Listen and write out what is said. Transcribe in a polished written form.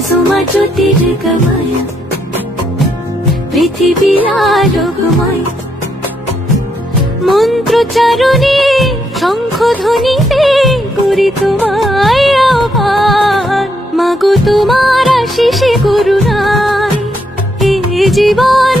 তোমার জ্যোতির্গময় পৃথিবী আলোকময় মন্ত্রচারণে শঙ্খধ্বনিতে করি তোমায় আহ্বান মাগো তোমার আশিসে করুণায় এ জীবন